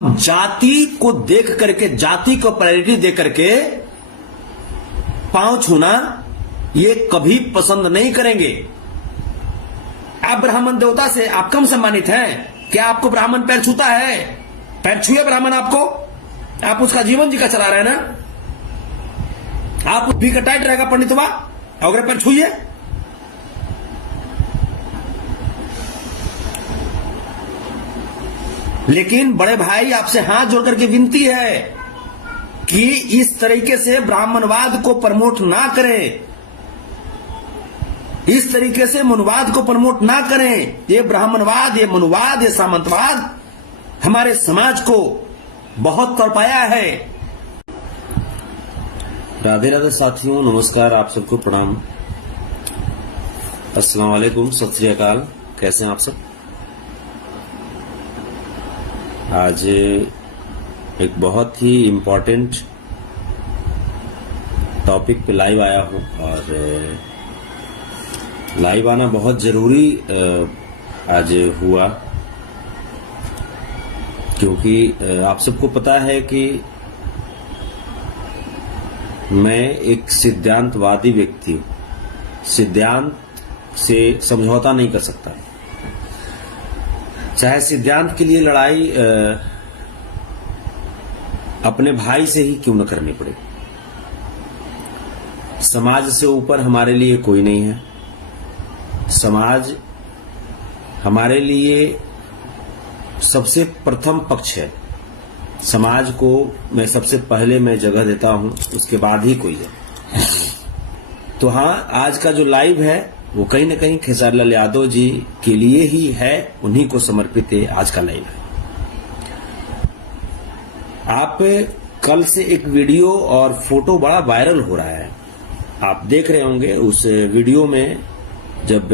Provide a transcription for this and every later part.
जाति को देख करके, जाति को प्रायोरिटी दे करके पांव छूना ये कभी पसंद नहीं करेंगे। आप ब्राह्मण देवता से आप कम सम्मानित हैं। क्या आपको ब्राह्मण पैर छूता है? पैर छुए ब्राह्मण आपको? आप उसका जीवन जी का चला रहे हैं ना। आप भी का टाइट रहेगा पंडितवा, अगर पैर छुइए। लेकिन बड़े भाई आपसे हाथ जोड़ करके विनती है कि इस तरीके से ब्राह्मणवाद को प्रमोट ना करें, इस तरीके से मनुवाद को प्रमोट ना करें। ये ब्राह्मणवाद, ये मनुवाद, ये सामंतवाद हमारे समाज को बहुत तड़पाया है। राधे राधे साथियों, नमस्कार, आप सबको प्रणाम, अस्सलाम वालेकुम, सत श्री अकाल। कैसे हैं आप सब? आज एक बहुत ही इम्पोर्टेंट टॉपिक पे लाइव आया हूं और लाइव आना बहुत जरूरी आज हुआ, क्योंकि आप सबको पता है कि मैं एक सिद्धांतवादी व्यक्ति हूं। सिद्धांत से समझौता नहीं कर सकता, चाहे सिद्धांत के लिए लड़ाई अपने भाई से ही क्यों न करनी पड़े। समाज से ऊपर हमारे लिए कोई नहीं है। समाज हमारे लिए सबसे प्रथम पक्ष है। समाज को मैं सबसे पहले मैं जगह देता हूं, उसके बाद ही कोई है। तो हाँ, आज का जो लाइव है वो कहीं न कहीं खेसारी लाल यादव जी के लिए ही है, उन्हीं को समर्पित है आज का लाइव है। आप कल से एक वीडियो और फोटो बड़ा वायरल हो रहा है, आप देख रहे होंगे। उस वीडियो में जब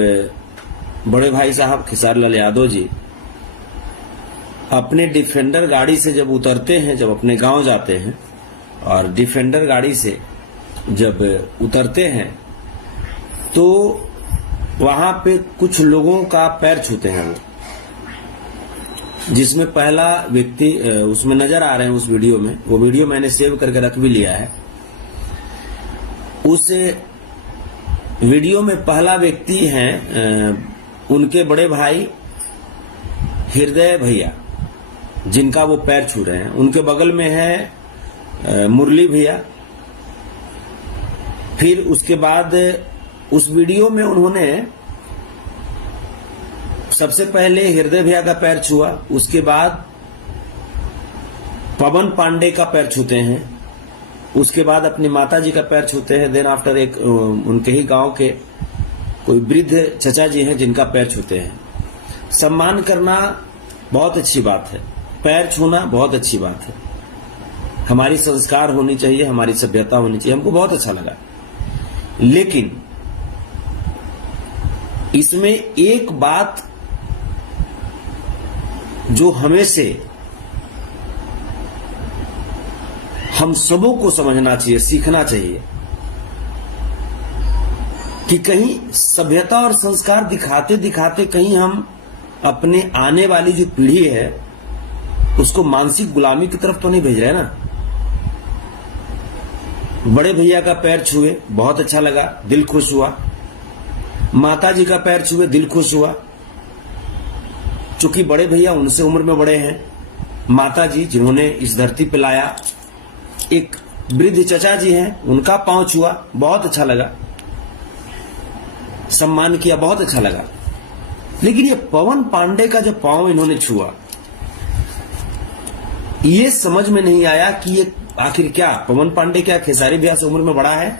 बड़े भाई साहब खेसारी लाल यादव जी अपने डिफेंडर गाड़ी से जब उतरते हैं, जब अपने गांव जाते हैं और डिफेंडर गाड़ी से जब उतरते हैं तो वहां पे कुछ लोगों का पैर छूते हैं वो, जिसमें पहला व्यक्ति उसमें नजर आ रहे हैं उस वीडियो में। वो वीडियो मैंने सेव करके रख भी लिया है। उस वीडियो में पहला व्यक्ति हैं उनके बड़े भाई हृदय भैया, जिनका वो पैर छू रहे हैं। उनके बगल में है मुरली भैया। फिर उसके बाद उस वीडियो में उन्होंने सबसे पहले हृदय भैया का पैर छुआ, उसके बाद पवन पांडे का पैर छूते हैं, उसके बाद अपनी माता जी का पैर छूते हैं। देन आफ्टर एक उनके ही गांव के कोई वृद्ध चचा जी हैं जिनका पैर छूते हैं। सम्मान करना बहुत अच्छी बात है, पैर छूना बहुत अच्छी बात है। हमारी संस्कार होनी चाहिए, हमारी सभ्यता होनी चाहिए, हमको बहुत अच्छा लगा। लेकिन इसमें एक बात जो हमें से हम सबों को समझना चाहिए, सीखना चाहिए कि कहीं सभ्यता और संस्कार दिखाते दिखाते कहीं हम अपने आने वाली जो पीढ़ी है उसको मानसिक गुलामी की तरफ तो नहीं भेज रहे ना। बड़े भैया का पैर छुए, बहुत अच्छा लगा, दिल खुश हुआ। माता जी का पैर छुए, दिल खुश हुआ। चूंकि बड़े भैया उनसे उम्र में बड़े हैं, माता जी जिन्होंने इस धरती पे लाया, एक वृद्ध चचा जी हैं, उनका पांव छुआ, बहुत अच्छा लगा, सम्मान किया, बहुत अच्छा लगा। लेकिन ये पवन पांडे का जो पांव इन्होंने छुआ, ये समझ में नहीं आया कि ये आखिर क्या पवन पांडे क्या खेसारी भैया से उम्र में बड़ा है?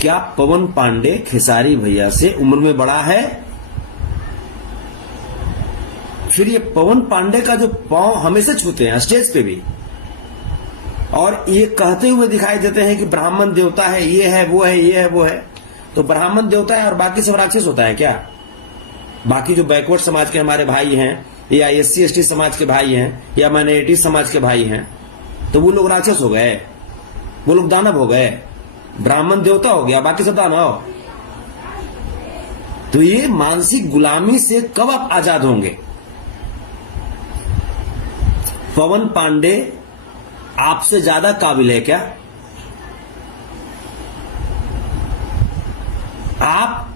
क्या पवन पांडे खेसारी भैया से उम्र में बड़ा है? फिर ये पवन पांडे का जो पांव हमेशा छूते हैं स्टेज पे भी, और ये कहते हुए दिखाई देते हैं कि ब्राह्मण देवता है, ये है वो है, ये है वो है। तो ब्राह्मण देवता है और बाकी सब राक्षस होता है क्या? बाकी जो बैकवर्ड समाज के हमारे भाई हैं, या SC ST समाज के भाई हैं, या माइनॉरिटी समाज के भाई हैं, तो वो लोग राक्षस हो गए, वो लोग दानव हो गए, ब्राह्मण देवता हो गया, बाकी सब दानव। तो ये मानसिक गुलामी से कब आप आजाद होंगे? पवन पांडे आपसे ज्यादा काबिल है क्या? आप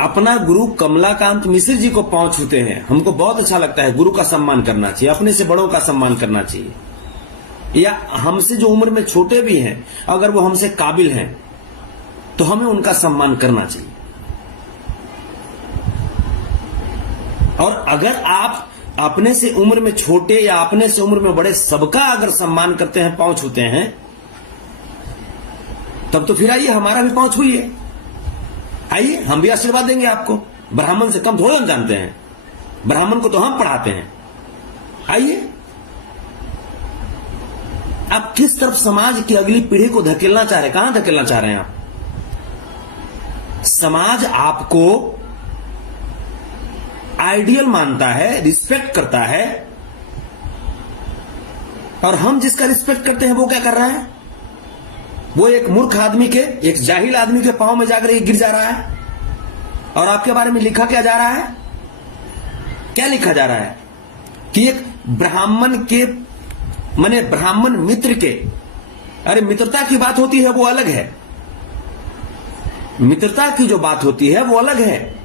अपना गुरु कमलाकांत मिश्र जी को पांव छूते हैं, हमको बहुत अच्छा लगता है। गुरु का सम्मान करना चाहिए, अपने से बड़ों का सम्मान करना चाहिए, या हमसे जो उम्र में छोटे भी हैं अगर वो हमसे काबिल हैं तो हमें उनका सम्मान करना चाहिए। और अगर आप अपने से उम्र में छोटे या अपने से उम्र में बड़े सबका अगर सम्मान करते हैं, पांव छूते हैं, तब तो फिर आइए हमारा भी पांव छूइए, आइए हम भी आशीर्वाद देंगे आपको। ब्राह्मण से कम थोड़े हम जानते हैं, ब्राह्मण को तो हम पढ़ाते हैं। आइए, आप किस तरफ समाज की अगली पीढ़ी को धकेलना चाह रहे हैं? कहां धकेलना चाह रहे हैं आप? समाज आपको आइडियल मानता है, रिस्पेक्ट करता है, और हम जिसका रिस्पेक्ट करते हैं वो क्या कर रहा है? वो एक मूर्ख आदमी के, एक जाहिल आदमी के पांव में जाकर गिर जा रहा है। और आपके बारे में लिखा क्या जा रहा है? क्या लिखा जा रहा है? कि एक ब्राह्मण के, माने ब्राह्मण मित्र के, अरे मित्रता की बात होती है वो अलग है, मित्रता की जो बात होती है वो अलग है।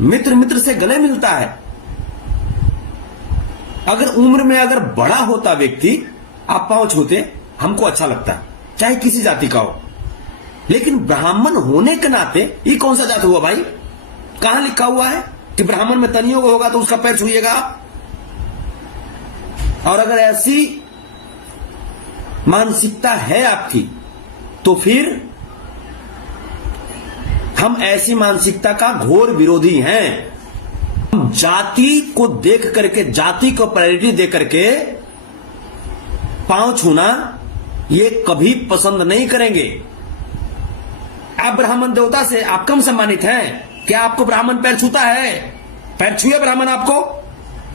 मित्र मित्र से गले मिलता है। अगर उम्र में अगर बड़ा होता व्यक्ति, आप पांव छूते, हमको अच्छा लगता है, चाहे किसी जाति का हो। लेकिन ब्राह्मण होने के नाते ये कौन सा जात हुआ भाई? कहां लिखा हुआ है कि ब्राह्मण में तनियोग होगा तो उसका पैर छूइएगा आप? और अगर ऐसी मानसिकता है आपकी तो फिर हम ऐसी मानसिकता का घोर विरोधी हैं। हम जाति को देख करके, जाति को प्रायोरिटी दे करके पांव छूना ये कभी पसंद नहीं करेंगे। आप ब्राह्मण देवता से आप कम सम्मानित हैं क्या? आपको ब्राह्मण पैर छूता है? पैर छुए ब्राह्मण आपको?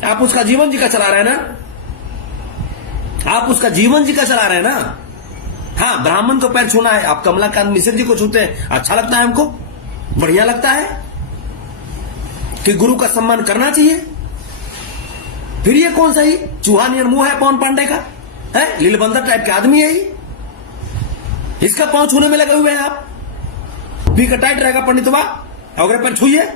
आप उसका जीवन जी का चला रहे हैं ना, आप उसका जीवन जी का चला रहे हैं ना। हाँ, ब्राह्मण को पैर छूना है, आप कमलाकांत मिश्र जी को छूते हैं, अच्छा लगता है हमको, बढ़िया लगता है कि गुरु का सम्मान करना चाहिए। फिर ये कौन सा ही चूहा नियन मुंह है पवन पांडे का? है लीलबंदर टाइप के आदमी है ये, इसका पांव छूने में लगे हुए हैं आप। भी का टाइट रहेगा पंडितवा, अगर पैर छूइए।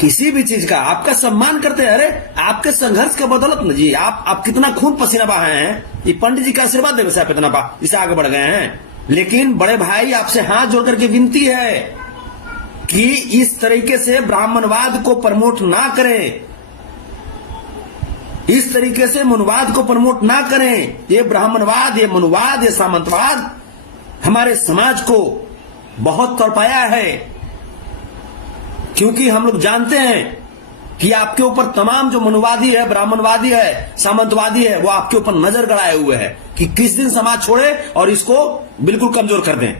किसी भी चीज का आपका सम्मान करते हैं। अरे आपके संघर्ष के बदौलत न जी, आप कितना खून पसीना बहाए हैं, ये पंडित जी का आशीर्वाद देवे से आप इतना इसे आगे बढ़ गए हैं। लेकिन बड़े भाई आपसे हाथ जोड़ करके विनती है कि इस तरीके से ब्राह्मणवाद को प्रमोट ना करें, इस तरीके से मनुवाद को प्रमोट ना करें। ये ब्राह्मणवाद, ये मनुवाद, ये सामंतवाद हमारे समाज को बहुत तड़पाया है। क्योंकि हम लोग जानते हैं कि आपके ऊपर तमाम जो मनुवादी है, ब्राह्मणवादी है, सामंतवादी है, वो आपके ऊपर नजर गड़ाए हुए हैं कि किस दिन समाज छोड़े और इसको बिल्कुल कमजोर कर दें।